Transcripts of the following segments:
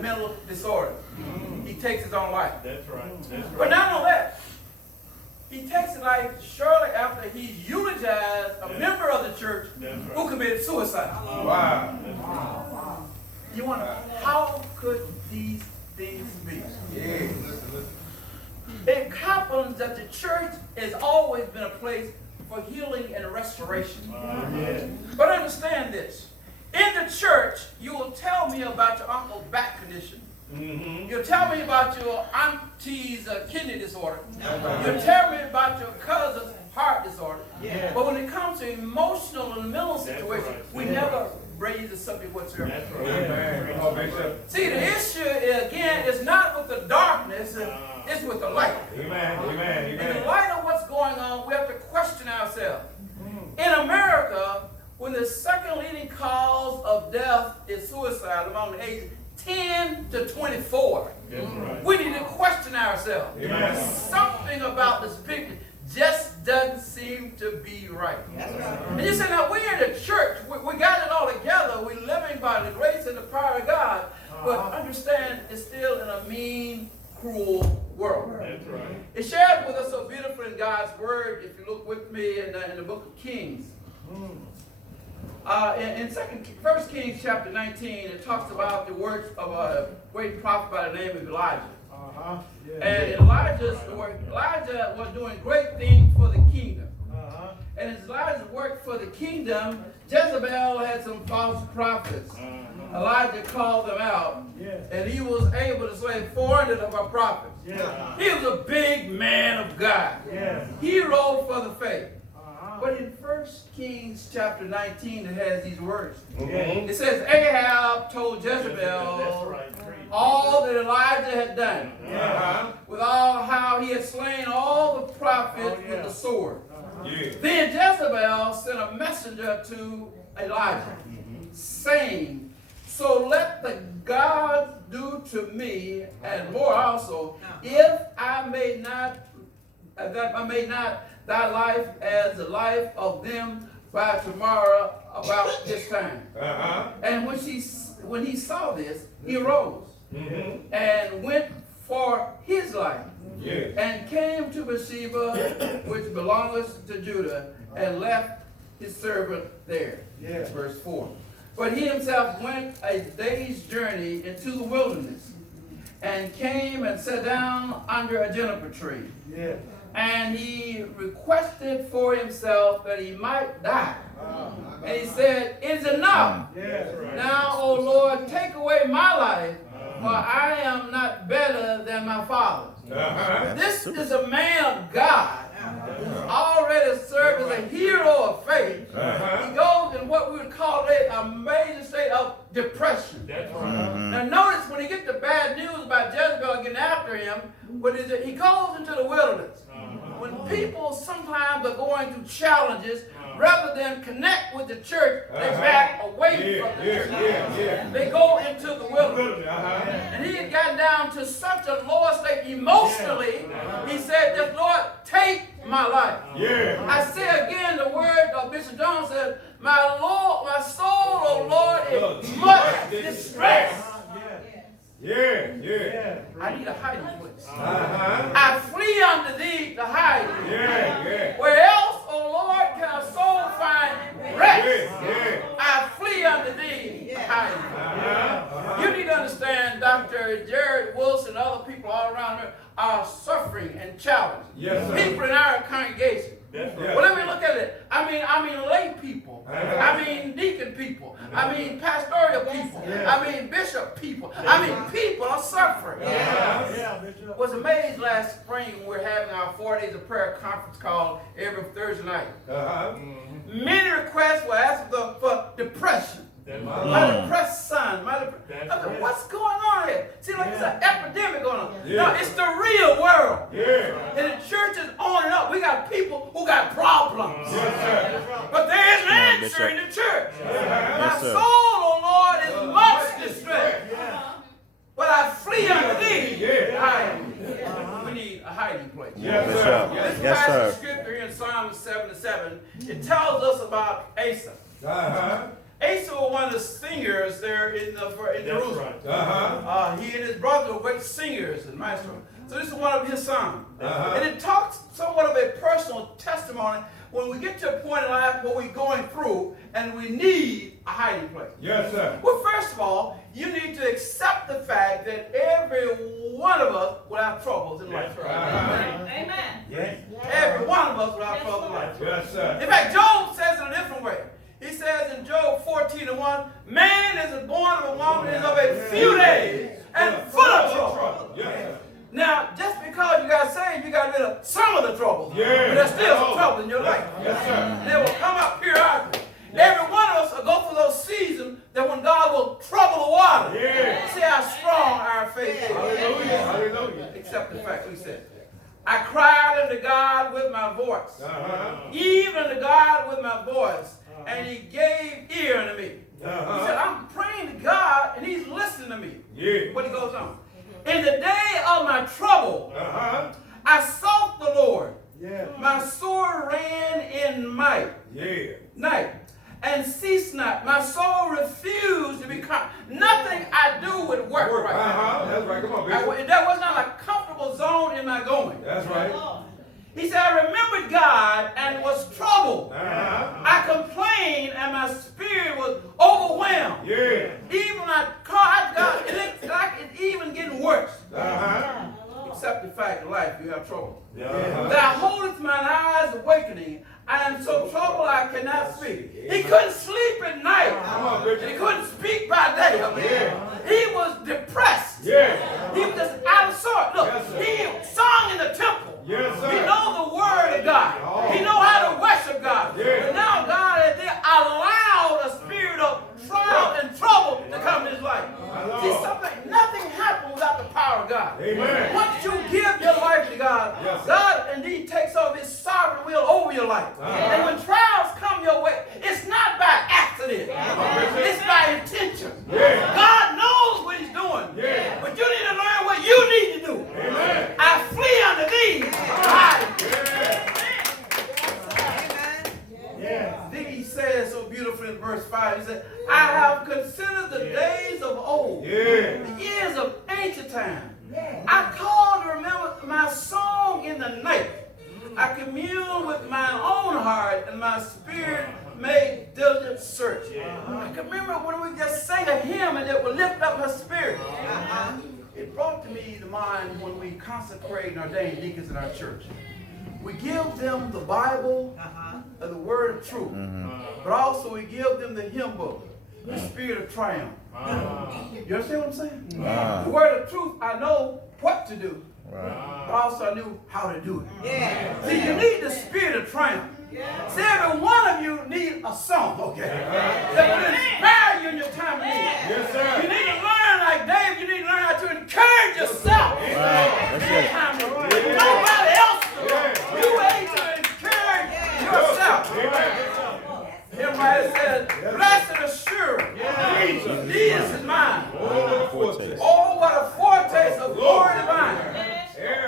mental disorder. He takes his own life. That's right. That's right. But not only that, he takes his life shortly after he's eulogized a member of the church who committed suicide. Wow. You wonder, how could these things be? Yeah. It happens that the church has always been a place for healing and restoration. But understand this. In the church, you will tell me about your uncle's back condition. You'll tell me about your auntie's kidney disorder. You'll tell me about your cousin's heart disorder. But when it comes to emotional and mental situation, we never raise the subject whatsoever. See, the issue, again, is not with the darkness, it's with the light. Amen. In the light of what's going on, we have to question ourselves. In America, when the second leading cause of death is suicide among the ages 10 to 24, we need to question ourselves. Something about this picture just doesn't seem to be right. And you say, now we're in the church, we got it all together, we're living by the grace and the power of God, but understand it's still in a mean, cruel world. It shares with us so beautifully in God's word, if you look with me in the book of Kings. In 1 Kings chapter 19, it talks about the works of a great prophet by the name of Elijah. And Elijah was doing great things for the kingdom. And as Elijah's work for the kingdom, Jezebel had some false prophets. Elijah called them out, and he was able to slay 400 of our prophets. He was a big man of God. Hero for the faith. But in 1 Kings chapter 19, it has these words. It says, Ahab told Jezebel all that Elijah had done, with all how he had slain all the prophets with the sword. Then Jezebel sent a messenger to Elijah, saying, so let the gods do to me, and more also, if I may not thy life as the life of them by tomorrow about this time. And when he saw this, he arose and went for his life and came to Bathsheba, which belongeth to Judah, and left his servant there. Verse 4. But he himself went a day's journey into the wilderness and came and sat down under a juniper tree. And he requested for himself that he might die. And he said, it is enough. Now, O Lord, take away my life, for I am not better than my fathers. This is a man of God, already served as a hero of faith. He goes in what we would call a major state of depression. Now notice when he gets the bad news about Jezebel getting after him, he goes into the wilderness. When people sometimes are going through challenges, rather than connect with the church, they back away from the church. They go into the wilderness. And he had gotten down to such a lower state emotionally, he said, just Lord, take my life. I say again the word of Bishop Jones said, my soul, O Lord, is much distressed. I need a hiding place. I flee unto thee to hide. Where else, O Lord, can a soul find rest? I flee unto thee to hide. You need to understand, Dr. Jared Wilson and other people all around here are suffering and challenged. People in our congregation. Well, let me look at it. I mean lay people. I mean deacon people. I mean pastoral people. I mean bishop people. I mean people are suffering. Was amazed last spring when we were having our 4 days of prayer conference call every Thursday night. Many requests were asked for depression. My depressed son. What's going on here? See, like it's an epidemic going on. No, it's the real world. And the church is on and up. We got people who got problems. But there is an answer in the church. My soul, O Lord, is much distressed. But I flee unto thee. We need a hiding place. This passage of scripture in Psalm 77, it tells us about Asa. Asa was one of the singers there in Jerusalem. He and his brothers were great singers and maestros. So this is one of his songs. And it talks somewhat of a personal testimony when we get to a point in life where we're going through and we need a hiding place. Yes, sir. Well, first of all, you need to accept the fact that every one of us will have troubles in life. Amen. Yes. Every one of us will have troubles in life. Yes, sir. In fact, Job says it a different way. He says in Job 14:1, man is born of a woman is of a few days and full of trouble. Yes, sir. Now, just because you got saved, you got rid of some of the troubles. Yeah. But there's still some trouble in your life. Yes, sir. They will come up periodically. Every one of us will go through those seasons that when God will trouble the water. Yeah. See how strong our faith is. Hallelujah. Hallelujah. Except the fact we said, I cried unto God with my voice. Even to God with my voice. And he gave ear unto me. He said, I'm praying to God and he's listening to me. Yeah. But he goes on. In the day of my trouble, I sought the Lord. Yeah. My sword ran in might. Yeah. Night. And cease not. My soul refused to be calm. Nothing I do would work right now. That's right. Come on, baby. That was not a comfortable zone in my going. That's right. He said, I remembered God and was troubled. I complained and my spirit was overwhelmed. Yeah. Even I cried, God, it looks like it's even getting worse. Except the fact in life you have trouble. Thou holdest mine eyes awakening. I am so troubled I cannot speak. He couldn't sleep at night. And he couldn't speak by day. He was depressed. He was just out of sorts. Look, he sung in the temple. Yes, sir. He knows the word of God. He knows how to worship God. But now God has allowed a spirit of trial and trouble to come in his life. See, nothing happens without the power of God. Amen. Once you give your life to God, God indeed takes over his sovereign will over your life. And when trials come your way, it's not by accident. It's by intention. God knows what he's doing. But you need to learn what you need to do. I flee unto thee. Then he says so beautifully in verse 5, he said, I have considered the days of old, the years of ancient time. I call to remember my song in the night. I commune with my own heart, and my spirit made diligent search. I can remember when we just sang a hymn and it would lift up her spirit. It brought to me to mind when we consecrate and ordain deacons in our church. We give them the Bible and the word of truth, but also we give them the hymn book, the spirit of triumph. You understand what I'm saying? The word of truth, I know what to do, but also I knew how to do it. See, you need the spirit of triumph. See, every one of you need a song, that will inspire you in your time of need. You need to learn, like Dave, you need to learn how to encourage yourself. Nobody else does. You need to encourage yourself. Everybody says, blessed assurance, Jesus is mine. Oh, what a foretaste of glory divine.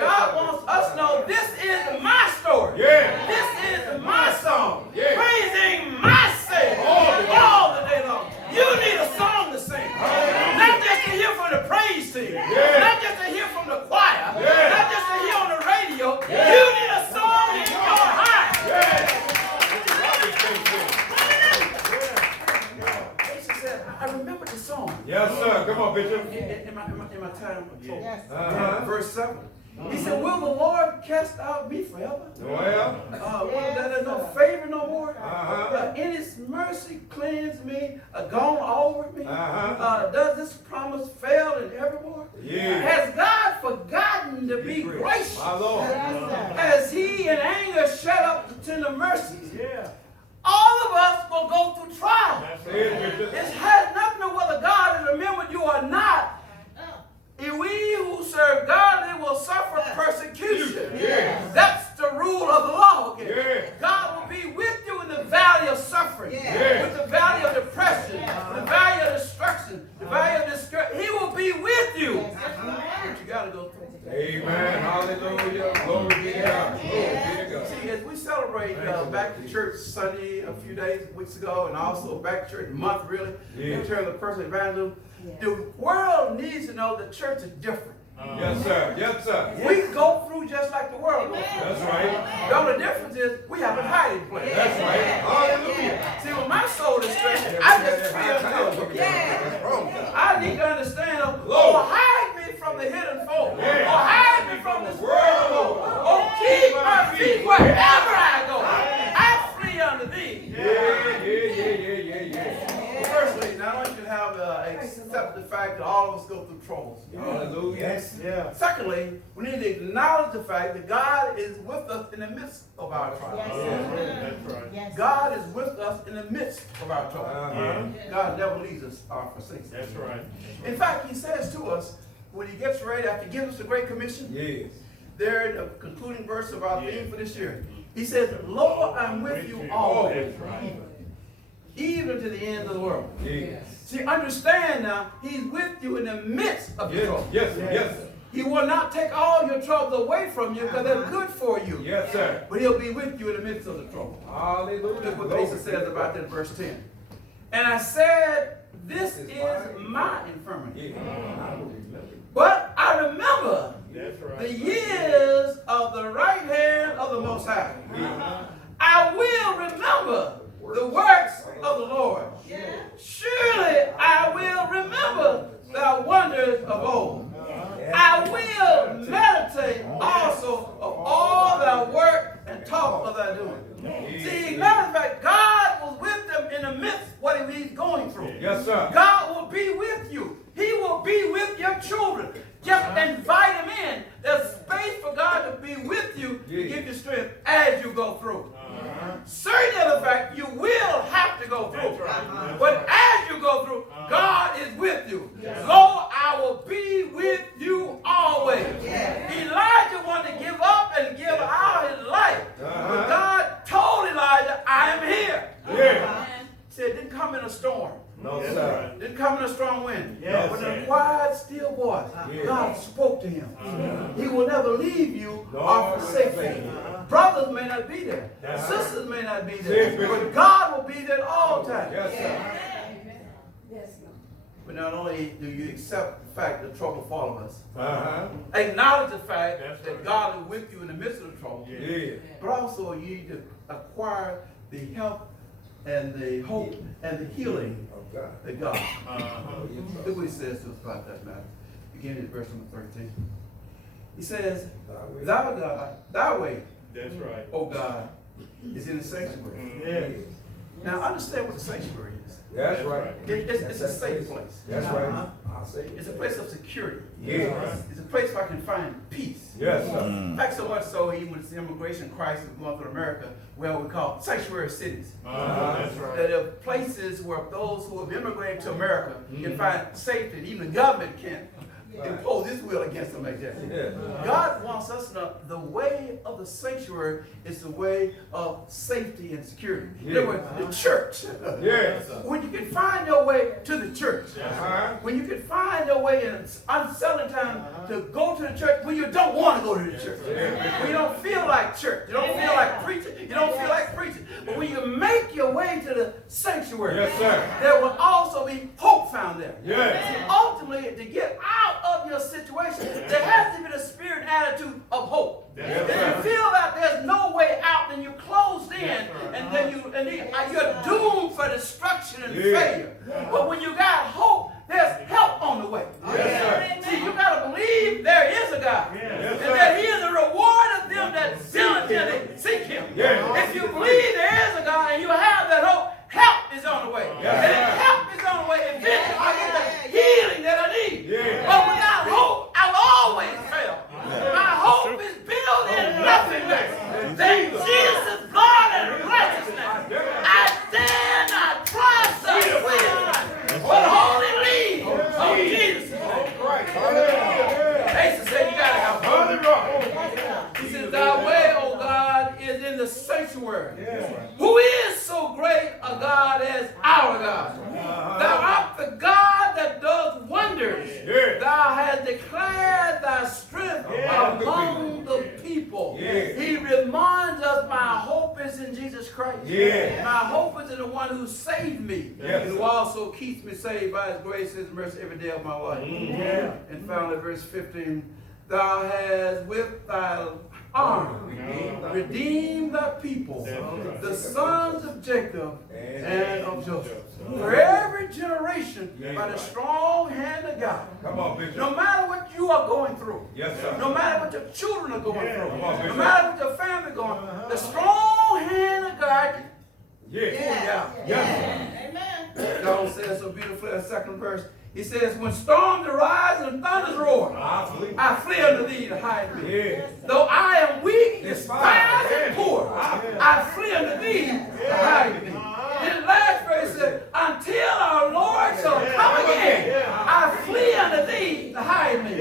God wants us to know this is my story. This is my song. Praising my Savior all the day long. You need a song to sing. Not just to hear from the praise team. Not just to hear from the choir. Not just to hear on the radio. You need a song in your heart. Bishop said, I remember the song. Yes, sir. Come on, Bishop. In my time of trouble. Verse 7. He said, will the Lord cast out me forever? Well. There's no favor no more. In his mercy cleanse me, gone over me. Does this promise fail in evermore? Has God forgotten to be gracious? My Lord. Has he in anger shut up the tender mercies? All of us will go through trials. It has nothing to do whether God has remembered you or not. If we who serve God, they will suffer persecution. That's the rule of the law. God will be with you in the valley of suffering, with the valley of depression, the valley of destruction, the valley of discouragement. He will be with you. But you got to go through. Amen. Hallelujah. Glory be to God. Glory be to God. See, as we celebrate Back to Church Sunday a few weeks ago, and also Back to Church month, really, in terms of personal evangelism, The world needs to know the church is different. Yes, sir. Yes, sir. We go through just like the world goes through. That's right. The only difference is we have a hiding place. That's right. Hallelujah. See, when my soul is stretched, I just feel good. I need to understand, hide me from the hidden foe. Hide me from this world. Keep my feet wherever I go. I flee unto thee. Firstly, not only should have accept the fact that all of us go through troubles. Hallelujah. Yes. Yeah. Secondly, we need to acknowledge the fact that God is with us in the midst of our trials. That's right. Yes. God is with us in the midst of our troubles. God never leaves us or forsakes us. That's right. In fact, he says to us, when he gets ready, after he gives us the Great Commission, Yes. there in the concluding verse of our theme for this year, he says, Lord, I'm with you always, That's right. even to the end of the world. Yes. See, understand now, he's with you in the midst of your trouble. Yes. Yes. He will not take all your troubles away from you because they're good for you. Yes, sir. But he'll be with you in the midst of the trouble. Hallelujah. Look what Asa says about that in verse 10. And I said, this is my infirmity. But I remember That's right. the years of the right hand of the Most High. I will remember the works of the Lord. Surely I will remember the wonders of old. I will meditate also of all thy work and talk of thy doing. See, matter of fact, God was with them in the midst of what he's going through. Yes, sir. God will be with you. He will be with your children. Just invite him in. There's space for God to be with you to give you strength as you go through. Certain of the fact you will have to go through. But as you go through, God is with you. Lo, I will be with you always. Elijah wanted to give up and give out his life. But God told Elijah, I am here. He said, didn't come in a storm. No, sir. Didn't come in a strong wind. Yes, But in sir. a quiet, still voice, God spoke to him. He will never leave you or forsake you. Brothers may not be there. Sisters may not be there. But God will be there at all times. Yes, sir. But not only do you accept the fact that trouble follows us, Uh-huh. acknowledge the fact That's that right. God is with you in the midst of the trouble, Yeah. but also you need to acquire the help and the hope and the healing Of God. that God. Uh-huh. Look what he says to us about that matter. Beginning at verse number 13. He says, Thou God, thy way, That's right. O God, is in the sanctuary. Yeah. Now understand what the sanctuary is. That's right. It's a safe place. That's right. I'll say it. It's a place of security. Yes. It's a place where I can find peace. Yes, sir. In fact, so much so, even with the immigration crisis going through America, well, we call sanctuary cities. That's right. That are places where those who have immigrated to America can find safety. Even the government can't impose its will against them like that. Yeah. God wants us to know the way of the sanctuary is the way of safety and security. In other words, the church. Yes. When you can find your way to the church. Uh-huh. When you can find your way in unsettling time to go to the church when you don't want to go to the church. When you don't feel like church. You don't feel like preaching. You don't feel like preaching. But when you make your way to the sanctuary, Yes, sir. there will also be hope found there. Yes. See, ultimately, to get out of your situation, there has to be the spirit and attitude of hope. Yes, If you feel that there's no way out, then you're closed in, and then you're doomed for destruction and failure. But when you got hope, there's help on the way. Yes, See, you got to believe there is a God, Yes, and that He is a reward of them that diligently seek Him. Yes. If you believe there is a God and you have that hope, help is on the way. Yes. And if help is on the way, eventually I get the healing that I need. Yeah. But without hope, I will always fail. My hope is built in nothingness. That Jesus' blood and righteousness. I dare not trust the wisdom, but wholly lean on Jesus. Asa said, you got to have hope. He says, thy way, O God, is in the sanctuary. Who is so great a God as our God? Thou art the God that does wonders. Thou hast declared thy strength among the people. people. Yes. He reminds us my hope is in Jesus Christ. Yes. My hope is in the one who saved me. Yes. And who also keeps me saved by his grace and his mercy every day of my life. And finally, verse 15, thou hast with thy arm redeemed thy people, the sons of Jacob and of Joseph. For every generation, by the strong hand of God. Come on, Bishop. No matter what you are going through, Yes, sir. no matter what your children are going through, Come on, no Bishop. matter what your family is going through, the strong hand of God can Yes. pull you out. Yes. John says so beautifully in the second verse. He says, when storms arise and thunders roar, I flee unto thee to hide me. Yes. Though I am weak, despised, and poor, I flee unto thee to hide me. In the last verse it said, until our Lord shall come again, I flee unto thee to hide me.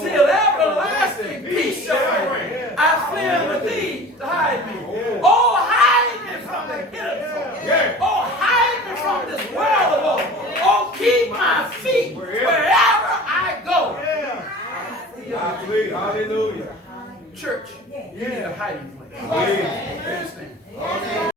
Till everlasting peace shall reign, I flee unto thee to hide me. Oh, hide me from the hidden. Oh, hide me from this world of woe. Oh, keep my feet wherever I go. I flee. Hallelujah. Church, you need a hiding place. Yes. Understand?